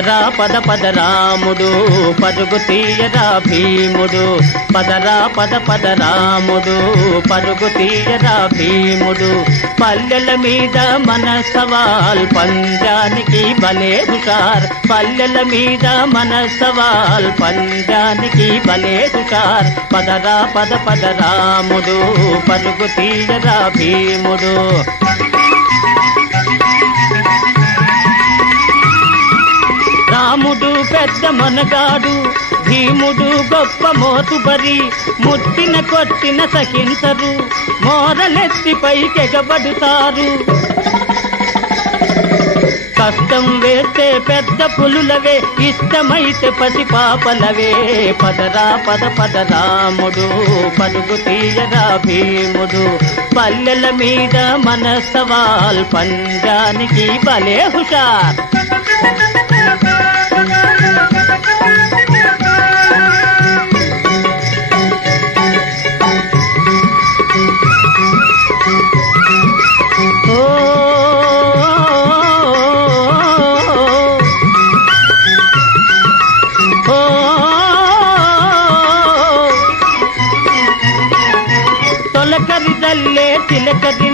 పదరా పద పద రాముడు పరుగు తీయరా భీముడు పదరా పద పద రాముడు పరుగు తీయరా భీముడు పల్లెల మీద మన సవాల్ పంజానికి భలే హుషార్ పల్లెల మీద మన సవాల్ పంజానికి భలే హుషార్ పదరా పద పద రాముడు పరుగు తీయరా భీముడు రాముడు పెద్ద మనగాడు భీముడు గొప్ప మోతుబరి ముట్టిన కొట్టిన సహించరు మోరలెత్తి పైకెగబడుతారు కష్టం వేస్తే పెద్ద పులులవే ఇష్టమైతే పసిపాపలవే పదరా పద పద రాముడు పరుగు తీయరా భీముడు పల్లెల మీద మన సవాల్ పంజానికి భలే హుషార్ తొలకరి దల్లే తిలకరి